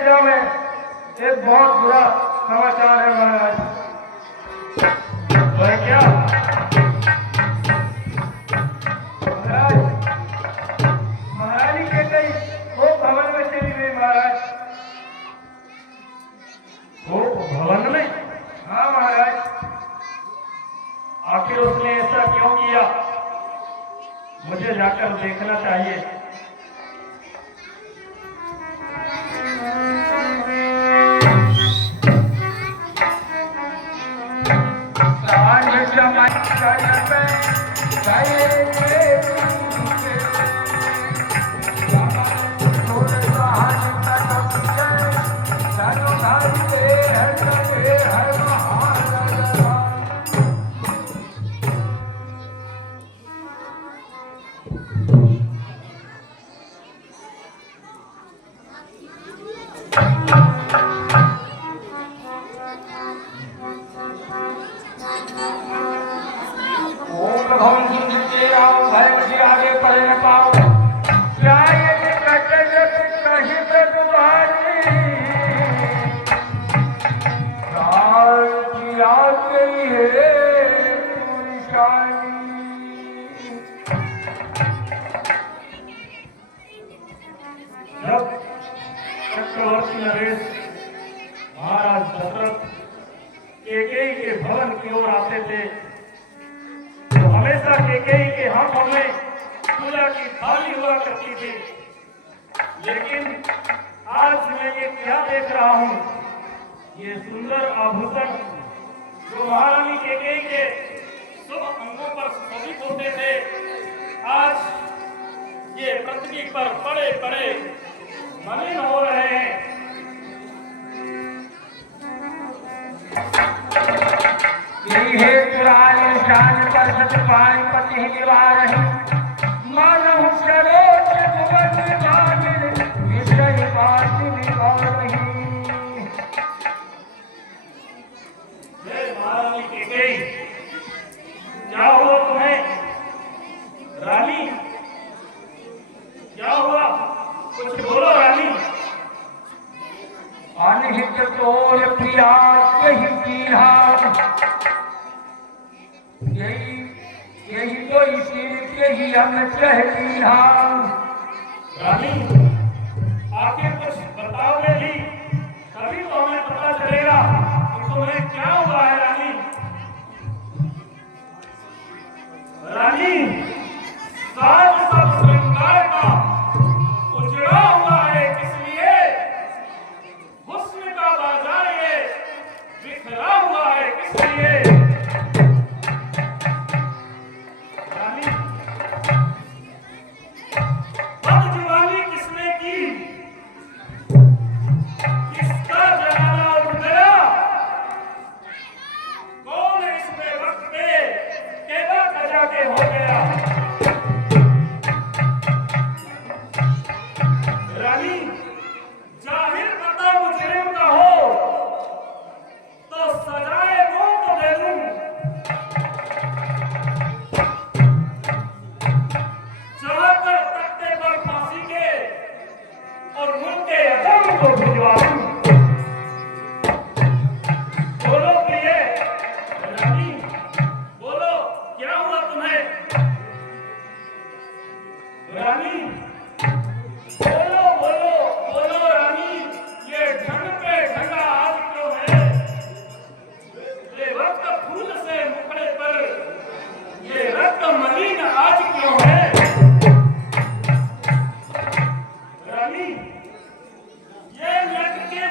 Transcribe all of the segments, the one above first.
अयोध्या में एक बहुत बुरा समाचार है महाराज। वह क्या महाराज, महारानी कैकेयी वो भवन में चली गई महाराज। वो भवन में? हाँ महाराज। आखिर उसने ऐसा क्यों किया? मुझे जाकर देखना चाहिए। जब चक्रवर्ती नरेश महाराज दशरथ कैकेयी के भवन की ओर आते थे तो हमेशा कैकेयी के हाथों में पूजा की थाली हुआ करती थी। लेकिन आज मैं ये क्या देख रहा हूँ, ये सुंदर आभूषण जो महारानी कैकेयी के शुभ अंगों पर सुशोभित होते थे, आज ये पृथ्वी पर पड़े पड़े मलिन हो रहे हैं। हे पुराण शान पर सतपाल पति निवारहि मानव सरोज भुवन भागिर विषय बात निवारहि। महारानी कैकेयी, क्या हुआ तुम्हें? रानी क्या हुआ? कुछ बोलो रानी। अनहित तोर प्रिया यही कीहा, यही तो इसी यही हम चहलीहा। रानी आखिर कुछ बताओगे भी, तभी तो हमें पता चलेगा कि तुम्हें क्या हुआ है रानी। रानी साज सब श्रृंगार का उजड़ा हुआ है किस लिए? हुस्न का बाजार ये बिखरा हुआ है किस लिए? रानी बदजुबानी किसने की? किसका जनाना उठ गया? कौन इसमें वक्त पे केवा कजा के हो गया? रानी जाहिर पता मुझे का हो तो सजाए मौत दे दूं। चढ़ाकर तख्ते पर फांसी के और मुर्दे अदम को भिजवा दूं। बोलो प्रिय रानी, बोलो क्या हुआ तुम्हें? रानी बोलो बोलो बोलो रानी, ये ढंग पे ढंगा आज क्यों है? ये रक्त फूल से मुखड़े पर ये रक्त मलिन आज क्यों है? रानी ये नट के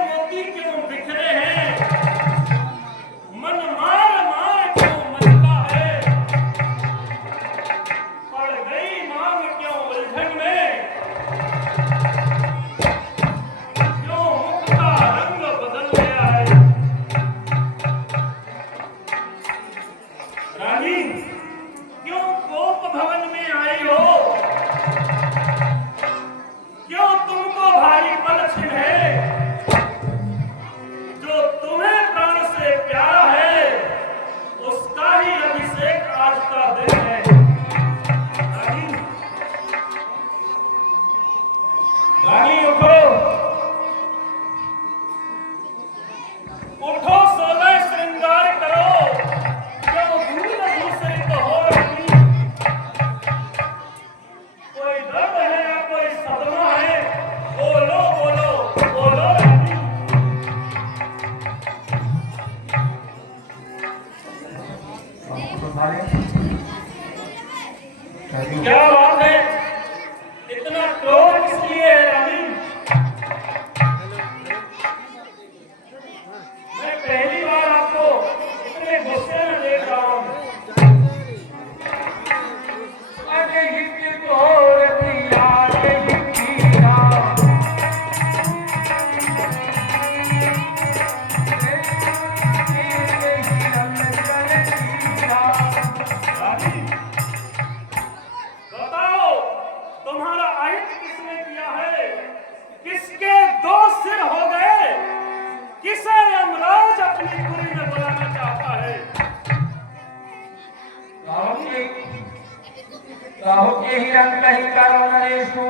कहो के ही रंग कहीं करो नरेशु,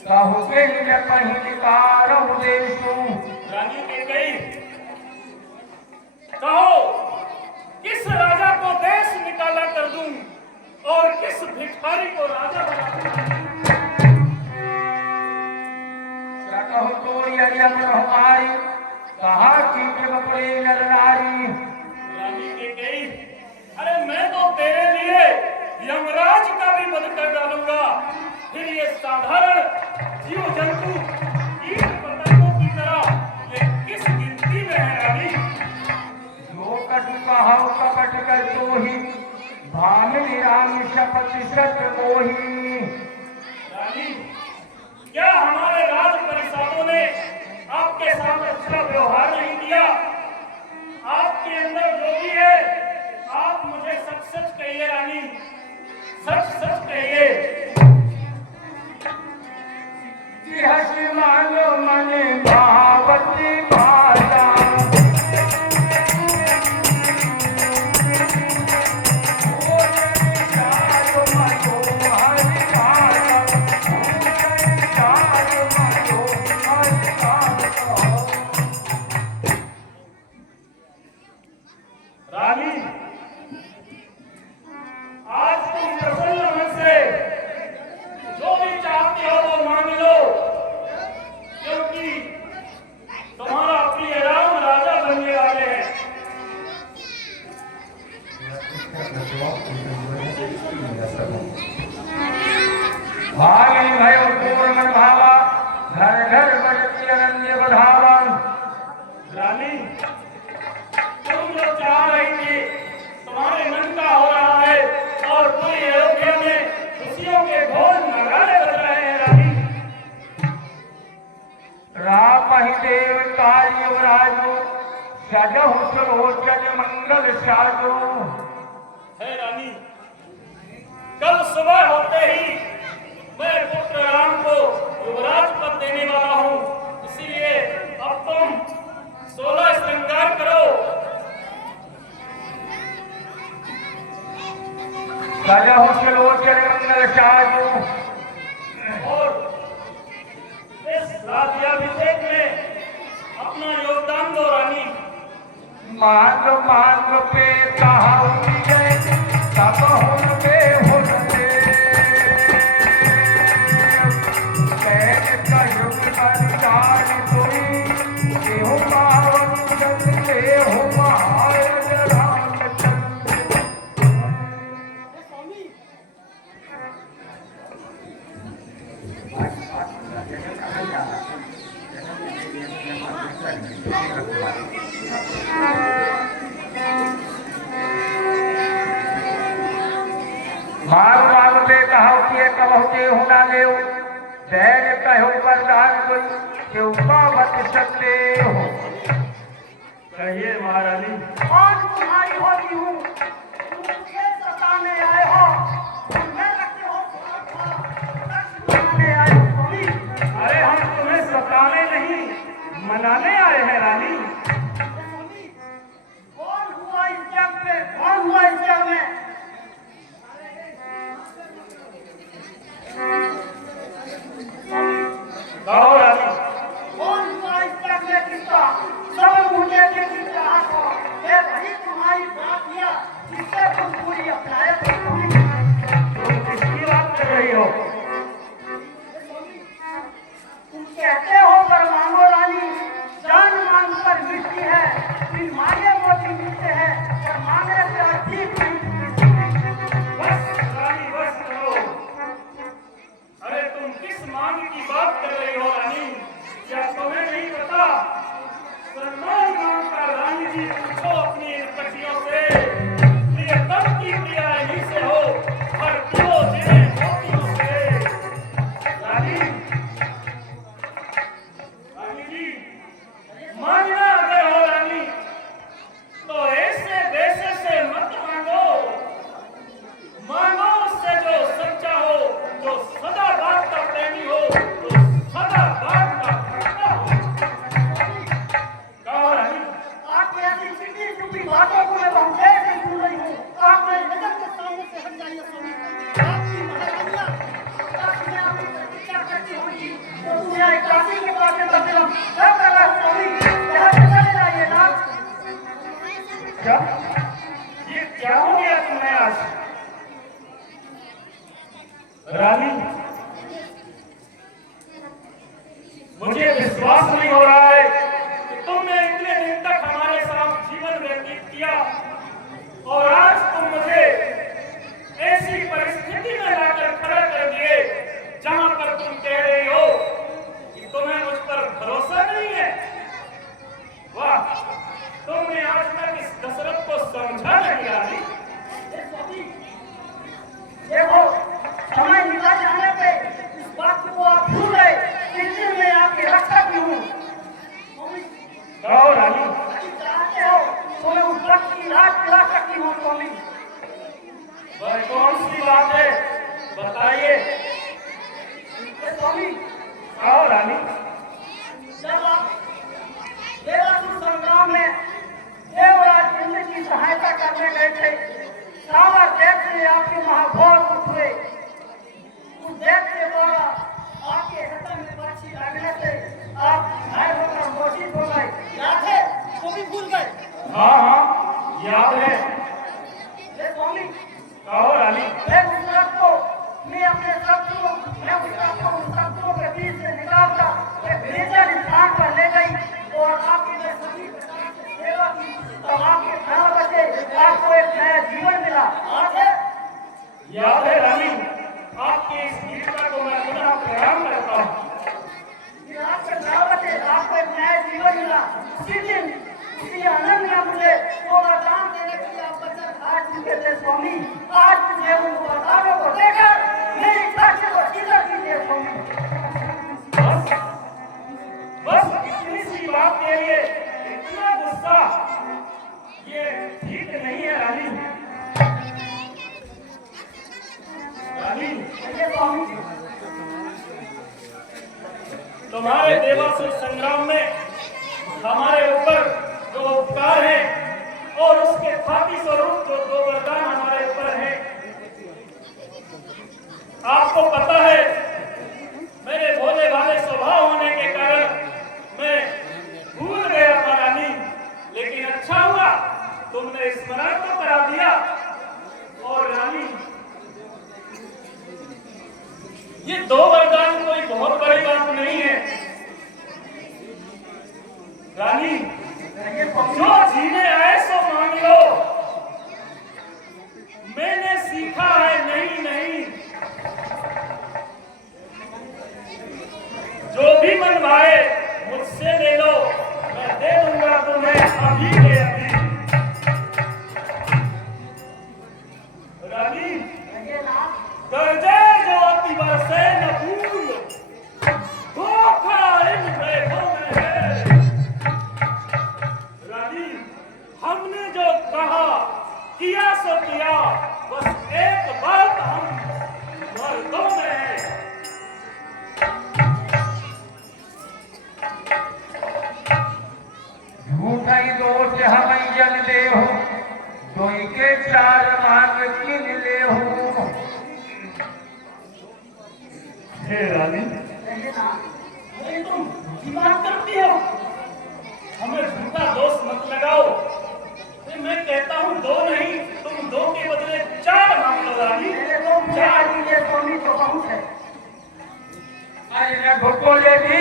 कहो के ही न कहीं निकारो देशु। रानी कैकेयी, कहो किस राजा को देश निकाला कर दूं और किस भिखारी को राजा बना दूं? क्या कहो तोरी अरियम हमारी, कहा की बपड़े नर नारी। रानी कैकेयी, अरे मैं तो तेरे लिए यमराज का भी वध कर डालूंगा। फिर ये साधारण जीव जंतु कीट पतंगों की तरह ये किस गिनती में है रानी? जो कटु कहाऊ कपट कर तो ही, भामिनी राम शपथ सत मोही। रानी, क्या हमारे राज परिषदों ने आपके साथ अच्छा व्यवहार नहीं किया? आपके अंदर जो भी है, आप मुझे सच सच कहिए रानी, सच सच कहिए। हसी मानो मन भावती भाषा, रानी, आज तुम प्रसन्न मन से जो भी चाहते हो वो मांग लो, क्योंकि तुम्हारा प्रिय राम राजा बनने वाले हैं। भागिनी भयो पूर्ण भावा, घर घर बजती अनन्य बधावा। रानी, तुम जो चाह रही थी तुम्हारे मन का हो रहा है और पूरी अयोध्या में खुशियों के घोर नगाड़े बज रहे हैं रानी। राम ही देव कार्य राजो, सजहु सुलोचन मंगल साजो। है रानी, कल सुबह होते ही मैं पुत्र राम को युवराज पद देने वाला हूँ, इसीलिए अब तुम 16 श्रृंगार करो। सजहु सुलोचन मंगल साजो। और इस राज्याभिषेक में अपना योगदान दो रानी। मांग मांग पे कहाऊ जय, तब हुन पे हुन दे। कैन कयुग अनुसार कोई, देहु पावन जग देहु महाराज रामचंद्र। मार मार पे कहो कि कहते होना ले, बैर कहो वरदान कोई, क्यों मत सकते हो। कहिए महारानी। कौन तुम्हारी होती हूँ, मुझे सताने आए हो, मैं रखते हो सताने आए हो। अरे हम तुम्हें सताने नहीं मनाने आए हैं रानी। कौन हुआ इस जग में, कौन हुआ इस जग में। कहो रानी। कौन हुआ इस जग में किसका, सब मुझे के किसका हाथ हो। ये वही तुम्हारी बात किया जिससे तुम पूरी अपनाए। तुम किसकी बात कर रही हो? तुम कहते हो पर मांगो रानी, जान मांग पर मिट इतनी सी बात के लिए इतना गुस्सा, ये ठीक नहीं है रानी। रानी, तुम्हारे देवासुर संग्राम में हमारे ऊपर जो उपकार है और उसके खाती स्वरूप जो दो वरदान हमारे ऊपर है, आपको पता है मेरे भोले भाले स्वभाव होने के कारण मैं भूल गया था रानी, लेकिन अच्छा हुआ तुमने स्मरण तो करा दिया। और रानी, ये दो वरदान कोई बहुत बड़ी बात नहीं है रानी, जो जीने आए सो मान लो। मैंने सीखा है नहीं नहीं, जो भी मनवाए मुझसे ले लो, मैं दे दूंगा तुम्हें अभी के अभी। रानी, कर्जे जो अति बरसे न भूल, धोखा इन रेखों में है। रानी, हमने जो कहा किया सो किया, बस एक बात हम मर्दों में है। झूठा ही दोष हम जन दे हो, दोई के चार मांग किन ले हो। हे रानी, तुम बात करती हो, हमें झूठा दोष मत लगाओ। मैं कहता हूँ दो नहीं, तुम दो के बदले चार मांग लो रानी। चार ये स्वामी तो बहुत है। अरे भोले दी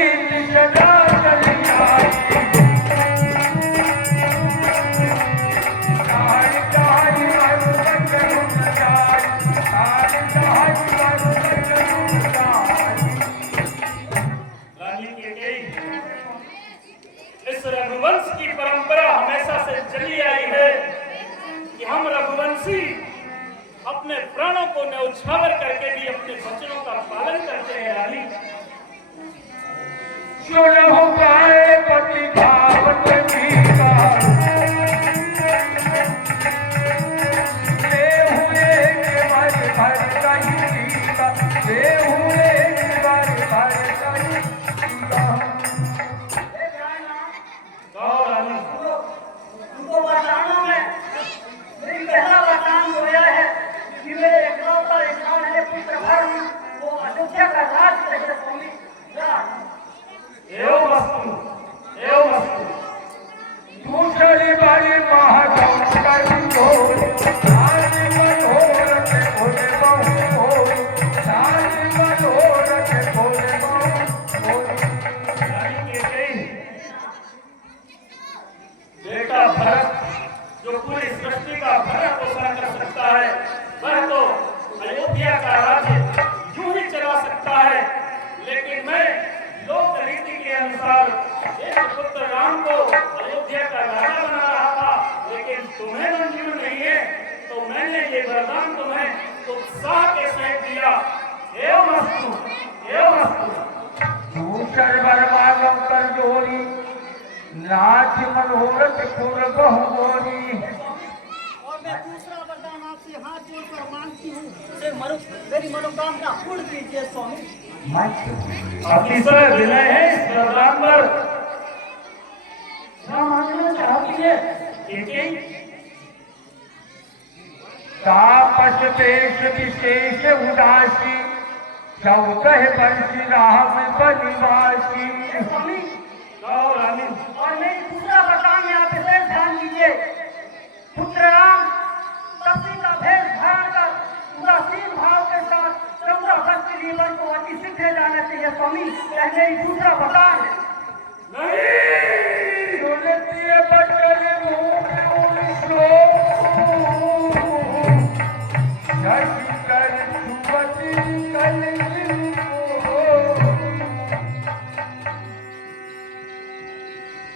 सदा चली आई, इस रघुवंश की परंपरा हमेशा से चली आई है कि हम रघुवंशी अपने प्राणों को न्यौछावर करके भी अपने वचनों का पालन करते हैं रानी। सुनो गाए पति भावत भीका, ले हुए के भर भर कहीं भीका, ले हुए के भर भर कहीं भीका। गाओ रानी। उनको वरदानों में मेरी पहला वरदान जो यह है कि मेरे एकलौता एकमात्र पुत्र भरम वो अयोध्या का राज करे स्वामी। एवं वस्तु, एवं वस्तु। दूसरी बारी महागम करी हो, सारी मनोर के भोले बहु हो, सारी मनोर के भोले बहु हो। रानी के कई बेटा भरत जो पूरी सृष्टि का भरण पोषण कर सकता है, वह तो अयोध्या का राज्य यूं ही चला सकता है, लेकिन मैं लोक रीति के अनुसार एक पुत्र राम को अयोध्या का राजा बना रहा था, लेकिन तुम्हें मंजूर नहीं है, तो मैंने ये वरदान तुम्हें उत्साह के सहित दिया। एवं वस्तु, एवं वस्तु। दूसर बरमागम कर जोरी, नाच मनोरथ पुर बहु गोरी। और मैं दूसरा वरदान आपसे हाथ जोड़कर मांगती हूँ, मेरी मनोकामना पूर्ण कीजिए स्वामी। अतिशय विनय है इस वरदान पर। क्या मांगना चाहती है? तापस वेश विशेष उदासी, 14 वर्ष राम बनिवासी। स्वामी, गाओ रानी। और मेरी दूसरा वरदान में आप विशेष ध्यान दीजिए। पुत्र राम तपसी का भेष धारण कर उदासीन भाव के साथ 14 वर्ष के जीवन को अति शीघ्र जाना चाहिए स्वामी। यह मेरी दूसरा वरदान है। नहीं, सुनती बचन मुँह उनसो, शशि कर सुमति कल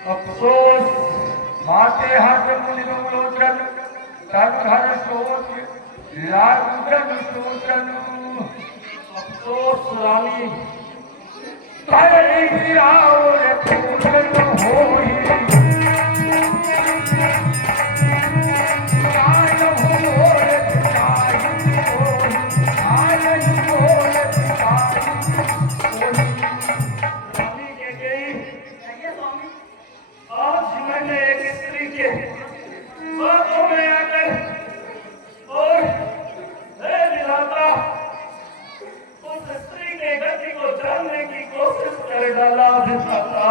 अफसोस, माते हाथ मुलोचन, तन घर सोच, लागन शोचन। अफसोस रानी, कई राउर फूल होई रानी कैकेयी, कहिए स्वामी। आज मैंने एक स्त्री के बातों में आकर और हे विधाता उस स्त्री के गति को जानने की कोशिश कर डाला विधाता।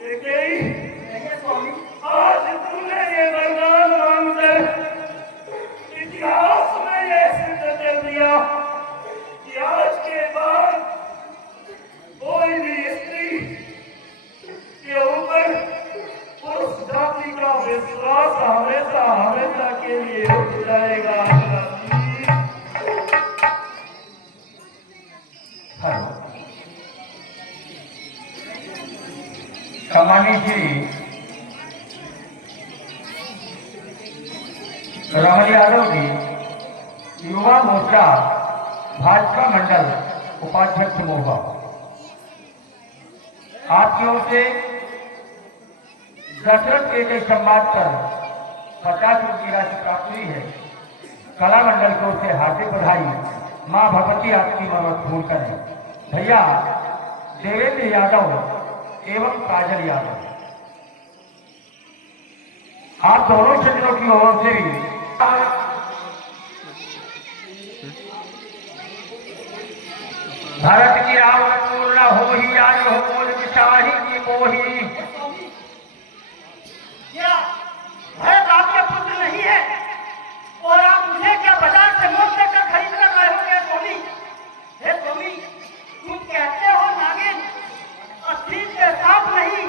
कैकेयी, कहिए स्वामी। आज तूने ये वरदान मांगकर इतिहास में ये सिद्ध कर दिया कि आज के बाद कोई भी स्त्री के ऊपर पुरुष जाति का विश्वास हमेशा हमेशा के लिए उठ जाएगा। कमानी जी रमन यादव जी युवा मोर्चा भाजपा मंडल उपाध्यक्ष मोगा, आपकी ओर से दशरथ के संवाद पर 50 रुपये की राशि प्राप्त हुई है। कला मंडल की ओर से हार्दिक बधाई। मां भगवती आपकी मदद पूर्ण करें। भैया देवेंद्र यादव एवं काजल यादव, आप दोनों क्षेत्रों की ओर से भी भारत की आवत पूर्ण हो ही आज हो मोल विशाही की मोही। क्या भरत आपके पुत्र नहीं है और आप मुझे क्या बाजार से मोल देकर खरीद कर रहे हो क्या स्वामी? हे स्वामी, तुम कहते हो नागिन असली के साथ नहीं,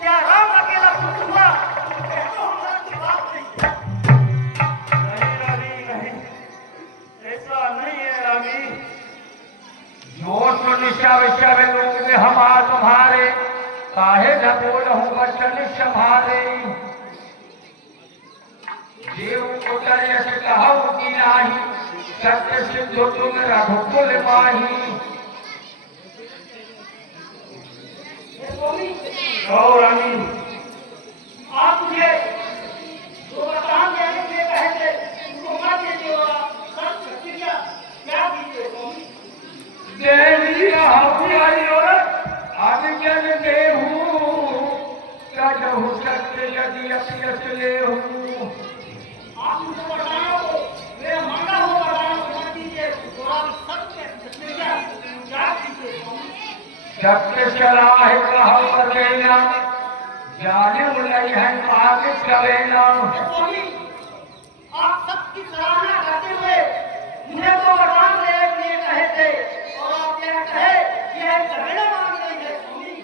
क्या राम अकेला पुत्र हुआ? तुम कहते हो हमारा की बात नहीं। नहीं रानी नहीं, ऐसा नहीं है रानी। जो सुनिश्चा विश्व लोग हमा तुम्हारे काहे न बोलहूं वचन संभारे। देव को तरस कहूं की नाही, सत्य सिद्धो तुम रघुकुल माही। हे स्वामी, कहो रानी, आप मुझे जो वरदान देने के लिए कहे थे उसको मत दीजिए और आप सब प्रतिज्ञा क्या कीजिए स्वामी? देवी हमारी औरत अभिजन देहू कजहु सत्य यदि अपयस लेहू। आप मुझे वरदानों को मेरा मांगा हुआ वरदान को मत दीजिए और आप सत्य प्रतिज्ञा क्या कीजिए स्वामी? सत्य सलाह कहा देना जाने नहीं है पाप करेना। हे स्वामी, आप सबकी सराहना करते हुए मुझे तो वरदान देने के लिए कहे थे और आप यह कहे कि यह झगड़ा मांग रही है स्वामी।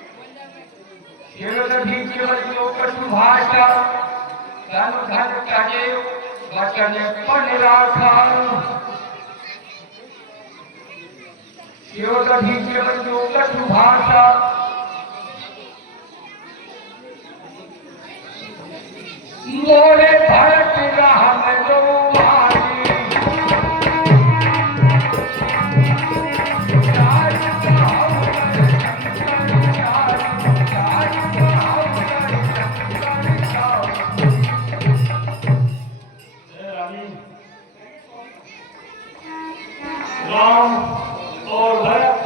शिरोधि केवल लोक भाषा धन धन कहे वचन पन राखा। शिरोधि केवल लोक भाषा मोरे भरत राम जो मारी। हे रानी, राम और भरत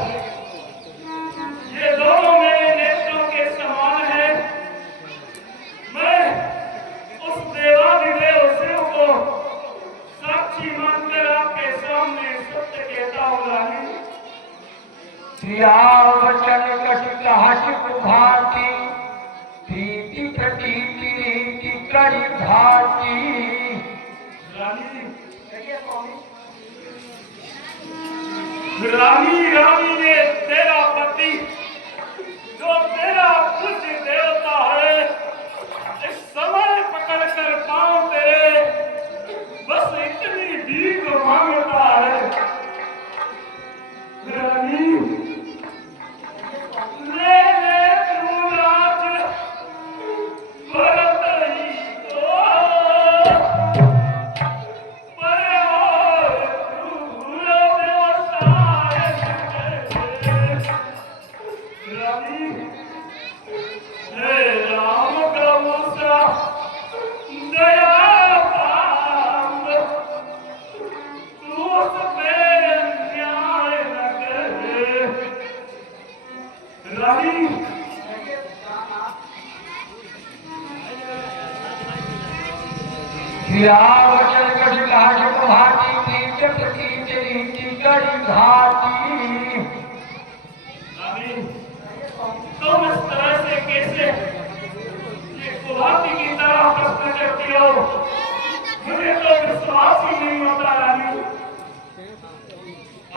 ये दोनों मेरे नेत्रों के समान हैं। मैं उस देवाधिदेव शिव को साक्षी मानकर आपके सामने सत्य कहता हूँ रानी। क्रिया वचन कटि हासिक भाती प्रीति प्रति प्रीति करी भाती। रानी, कहिए स्वामी। रानी रानी ने तेरा पति जो तेरा पूज्य देवता है इस समय पकड़कर पांव तेरे बस इतनी भीख मांगता है। रानी, ले ले तू राज भरत ही को पर और तू व्यवसाय करे। श्यावचल कश घाट भाती कीट प्रतीत रीति करी घाटी। रानी, तुम इस तरह से कैसे ये कुहाती की तरह प्रश्न करती हो? मुझे तो विश्वास ही नहीं होता रानी।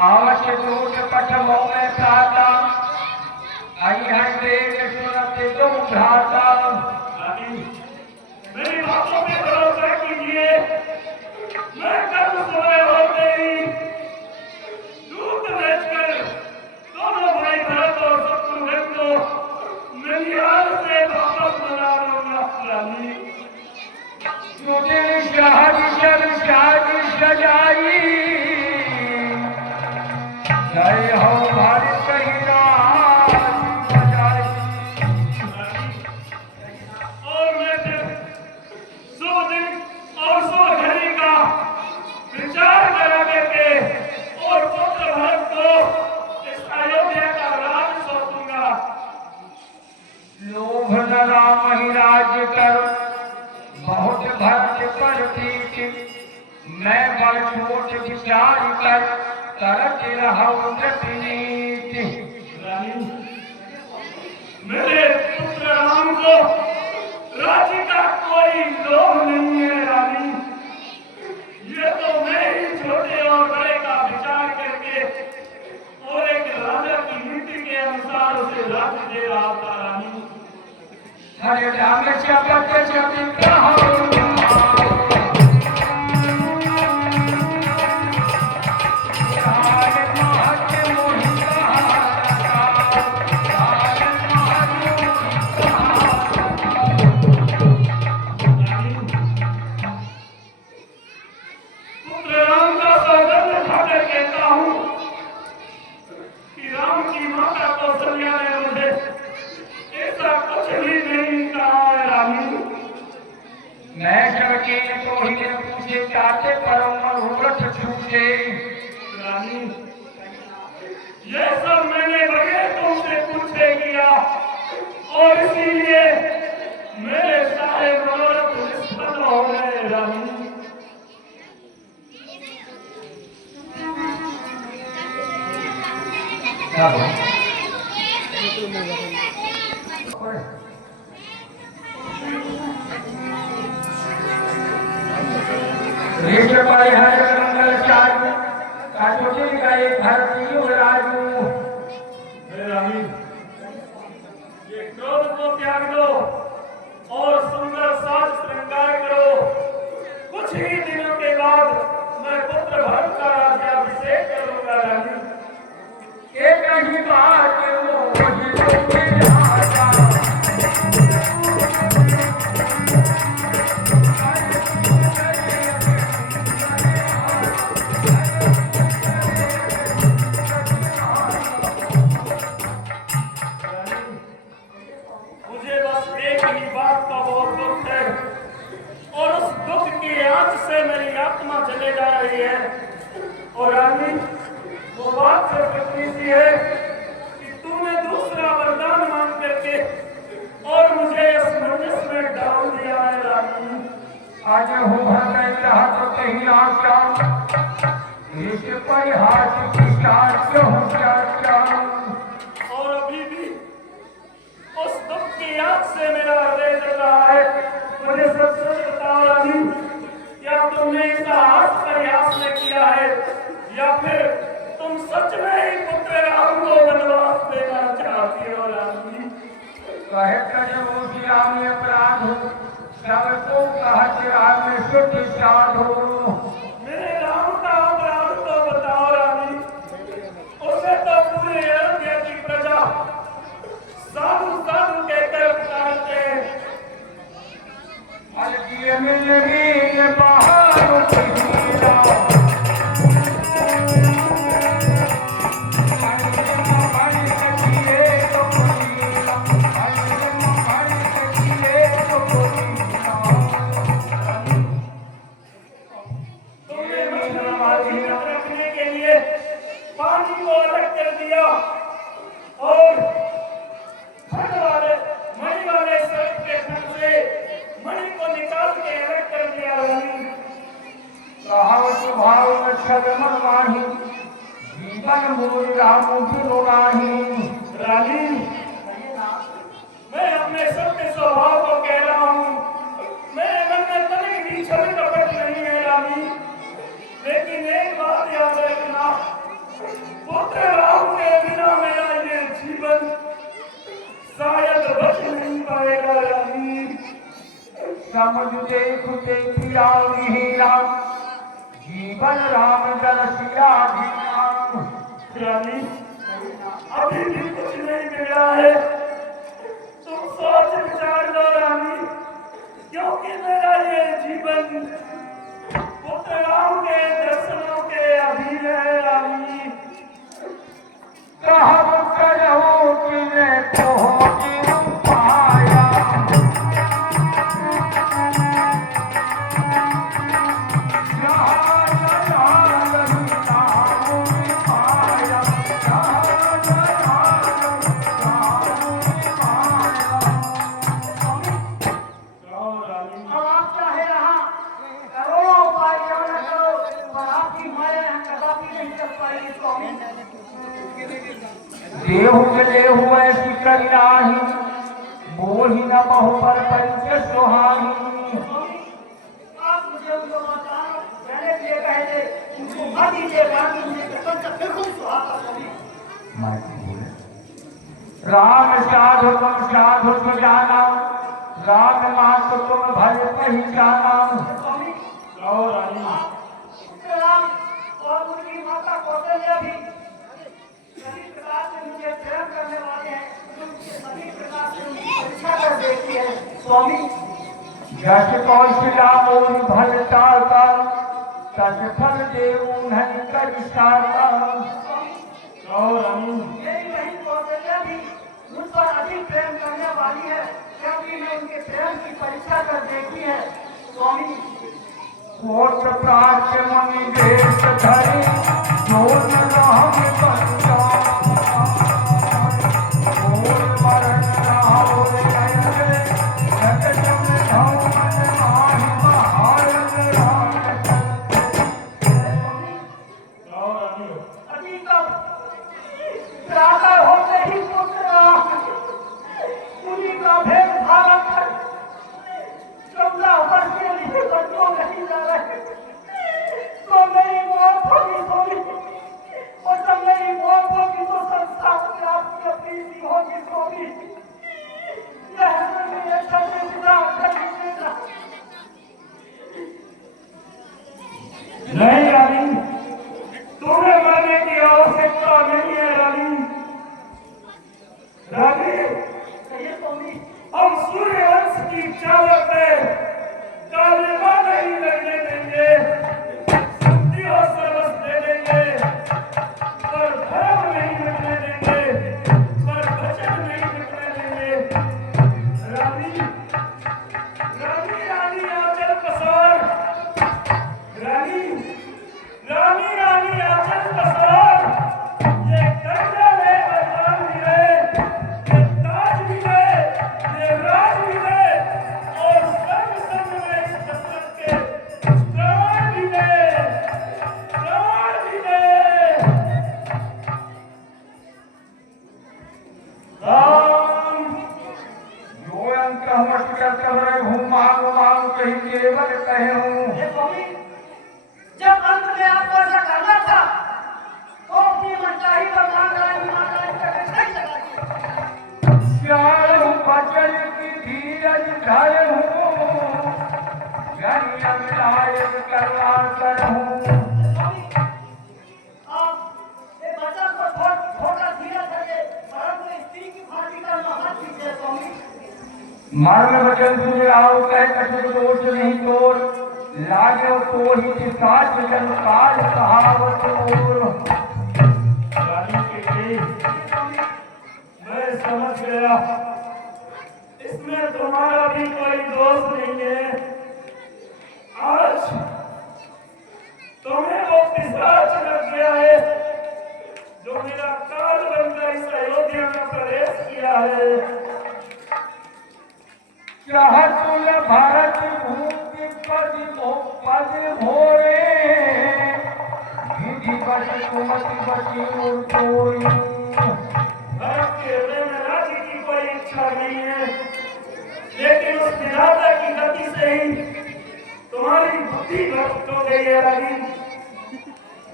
अवश्य दूत पठमो में प्राता आई है देख सुनते तुम भ्राता। रानी, मेरी बातों पे भरोसा कीजिए। मैं कल सुबह होते ही दूध बेचकर दोनों भाई भरत और शत्रुघ्न को ननिहाल से वापस बना लूंगा रानी। तुझे शहर शर शादी सजाई जय हो भारत की राज बजाई। और मैं फिर सो दिन और सो घड़ी का विचार करा करके और पुत्र भरत को इस अयोध्या का राज सौंपूंगा। लोभ न राम ही राज्य कर बहुत भक्त पर प्रीति। मैं बड़ छोट विचार कर करत रहूं नीति। रानी, मेरे पुत्र राम को राज्य का कोई लोभ नहीं है रानी। ये तो मैं ही छोटे और बड़े का विचार करके और एक राजा की नीति के अनुसार उसे राज्य दे रहा था रानी। हरे राम शपथ शब्द कहो पुत्र राम का सौगंध खाकर कहता हूँ कि राम की माता कौशल्या ने मुझे ऐसा कुछ भी नहीं कहा है रानी। मैं सबके तो ही पूछे चाहते परम मनोरथ छूटे। रानी, ये सब मैंने बगैर तुमसे पूछे किया और इसीलिए मेरे सारे मनोरथ निष्फल हो गए रानी। हर मंगल चारू काटोटे गए भारतीय राजू। हे रानी, ये क्रोध को त्याग दो और सुंदर साज श्रृंगार करो। कुछ ही दिनों के बाद मैं पुत्र भरत का राज्याभिषेक करूंगा रानी। एक ही बात मोहि लोगे राजा। मुझे बस एक ही बात का बहुत दुख है और उस दुख की आंच से मेरी आत्मा जले जा रही है। और रानी, वो बात सिर्फ इतनी सी है कि तूने दूसरा वरदान मांग करके और मुझे इस मंजिल में डाल दिया है रानी। आज हो भर रहा तो कहीं आशा इस पर हाथ की साथ हो चाचा। और अभी भी उस दुख की आग से मेरा हृदय जल रहा है। मुझे सच सच बताओ रानी, क्या तुमने इसका हाथ प्रयास में किया है या फिर तुम सच में ही पुत्र राम को वनवास देना चाहती हो रानी? कहे करे वो कि राम में अपराध हो सबको कहते राम में शुद्ध साध हो। मेरे राम का अपराध तो बताओ रानी। उसे तो पूरी अयोध्या की प्रजा साधु साधु कहकर पुकारते हैं। अलगिए मिल बाहर उठीला। पुत्र राम के बिना मेरा ये जीवन शायद बच नहीं पाएगा रानी। समझ देख देखिया हीरा जीवन राम जल सिया रानी अभी भी कुछ नहीं मिला है, तुम सोच विचार लो रानी, क्योंकि मेरा ये जीवन पुत्र राम के दर्शनों के अधीन है रानी। कहब करो कि मैं तो पाया अब आप चाहे रहा करोड़ों उपाय क्यों न करो, पर आपकी माया कदापि नहीं कर पाएगी स्वामी। देहु गले हुए शिकर नाही मोहि न बहु पर पंच सुहानी। आप मुझे उनको बताओ, रहने के लिए कहे थे, उनको मत दीजिएगा, मुझे कसम से बिल्कुल सुहाता स्वामी। राम साधु तुम साधु सुजाना राम मात तुम भय पहचाना। स्वामी और रानी पुत्र राम और उनकी माता कौशल्या भी सभी प्रकार से मुझे प्रेम करने वाले हैं, उनके सभी प्रकार से उनकी परीक्षा कर देती है स्वामी। जस कौशला मोर भल ताका तस फल देव धन कर साका। और रानी मेरी बहन कौशल्या भी मुझ पर अधिक प्रेम करने वाली है, क्योंकि मैं उनके प्रेम की परीक्षा कर देखी है स्वामी। कोट प्राच्य मणि देश धरि जोन राम बंदा कोट मरण राम जय जग जम धौमन माहि महारन राम। और रानी अभी तक प्रातः होते ही पुत्र राम मुनि का भेद धारण कर 14 वर्ष के लिए बच्चों नहीं जा रहे, तो मेरी मौत होगी स्वामी, और जब मेरी मौत होगी तो संसार में आपकी प्रीति होगी स्वामी। यह मेरे छठे पिता कर दीजिएगा। नहीं रानी, तुम्हें मरने की आवश्यकता नहीं है रानी। रानी कहिए स्वामी। हम सूर्यवंश की चादर पे कालिमा नहीं लगने देंगे, शक्ति और सर्वस्व दे देंगे, पर धर्म नहीं मिटने देंगे, पर वचन नहीं मिटने देंगे। रानी रानी रानी आंचल पसार, रानी रानी रानी आंचल पसार, ये कर्जा में वरदान मिले, ये ताज मिले, ये राज मिले, और संग संग में इस दशरथ के प्राण मिले, प्राण मिले। राम जो अंक हमस्ट कर रहे हूँ मांग मांग कहीं केवल कहे हूँ। हे स्वामी, जब अंत में आपको ऐसा करना था तो अपनी मनचाही पर मांग नहीं लगा दिया। श्याम बचन की धीरज धर हूँ घनी अविलायक करवा कर हूँ। स्वामी, आप ये बचन को थोड़ा धीरे धीरे परंतु स्त्री की भांति करना मत कीजिए स्वामी। मर्म वचन सुन आओ कह कछु दोष नहीं तोर लागो तो ही साच जन काल कहावत और। रानी के लिए मैं समझ गया, इसमें तुम्हारा भी कोई दोष नहीं है। आज तुम्हें वो पिशाच लग गया है जो मेरा काल बनकर इस अयोध्या में प्रवेश किया है। चाहतुल भारत भूमि पद भोरे विधि बस कुमति बसी और कोई। भारत के हृदय में राज्य की कोई इच्छा नहीं है, लेकिन उस विधाता की गति से ही तुम्हारी बुद्धि भ्रष्ट हो गई है रानी।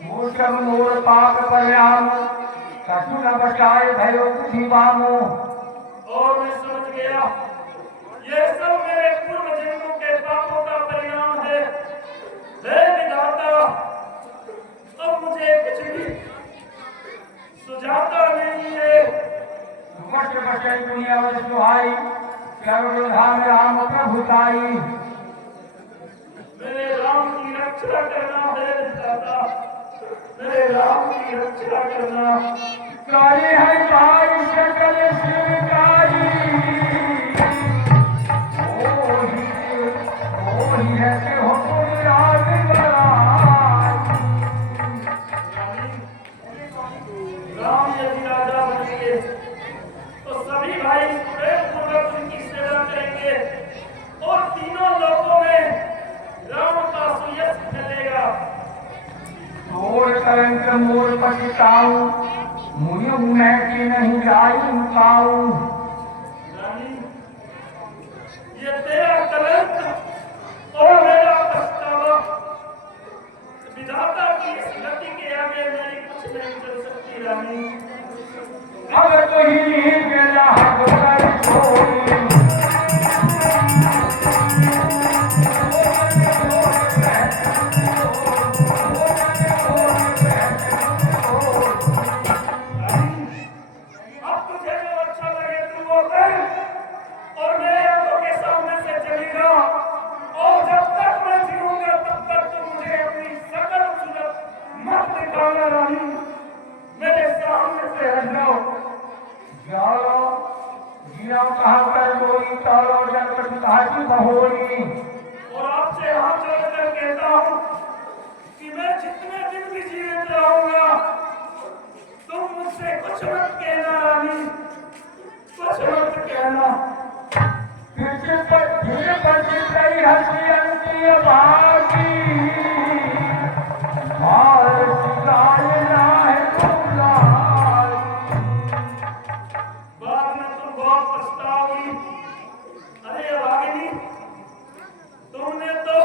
मूषम मूल पाप परिणाम कछु न बचाए भयो जीवामो। और मैं समझ गया ये सब मेरे पूर्व जन्मों के पापों का परिणाम है। हे विधाता, अब मुझे कुछ भी सुझाता नहीं है। कष्ट बचे दुनिया में सुहाई करुण धाम राम प्रभुताई। मेरे राम की रक्षा करना है विधाता, मेरे राम की रक्षा करना। कारी है भाई सकल शिवकारी ओही है कि हो कोई राज बड़ाई। राम यदि राजा बनेंगे तो सभी भाई प्रेम पूर्वक उनकी सेवा करेंगे और तीनों लोगों में राम का सुयश फैलेगा। तोड़ कलंक मोर पछताऊं मुझे मैं कि नहीं जाई पाऊं। रानी, ये तेरा कलंक और मेरा पछतावा, विधाता की इस गति के आगे मेरी कुछ नहीं कर सकती। रानी, अब तो ही गेला हक कर छोड़ी अब तुझे जो अच्छा लगे तू वो कर और मेरे आंखों के सामने से चली जा। और जब तक मैं जीऊंगा तब तक तू मुझे अपनी सकल सूरत मत दिखाना। रानी, मेरे सामने से हट जाओ। जाओ जिया कहाँ कर लोई तारो जगत घाटी बहोरी। और आपसे हाथ जोड़कर कहता हूं कि मैं जितने दिन भी जीवित रहूंगा तुम मुझसे कुछ मत कहना। रानी, कुछ मत कहना। फिर बची गई हंसी अंती भागी मार सिलाए ना है बुलाई। बाद में तुम बहुत पछताओगी। अरे वागिनी, तुमने तो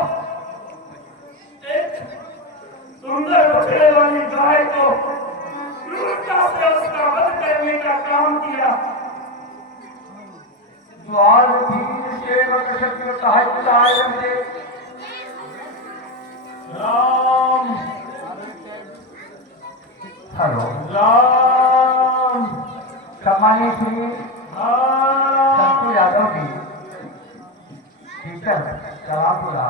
एक सुंदर बछड़े वाली गाय को क्रूरता से उसका वध करने का काम किया। द्वार भीम सेवक सत्य साहित्य में राम, हेलो राम, सम्मानित श्री हाँ। संतु यादव जी टीचर सलामपुरा।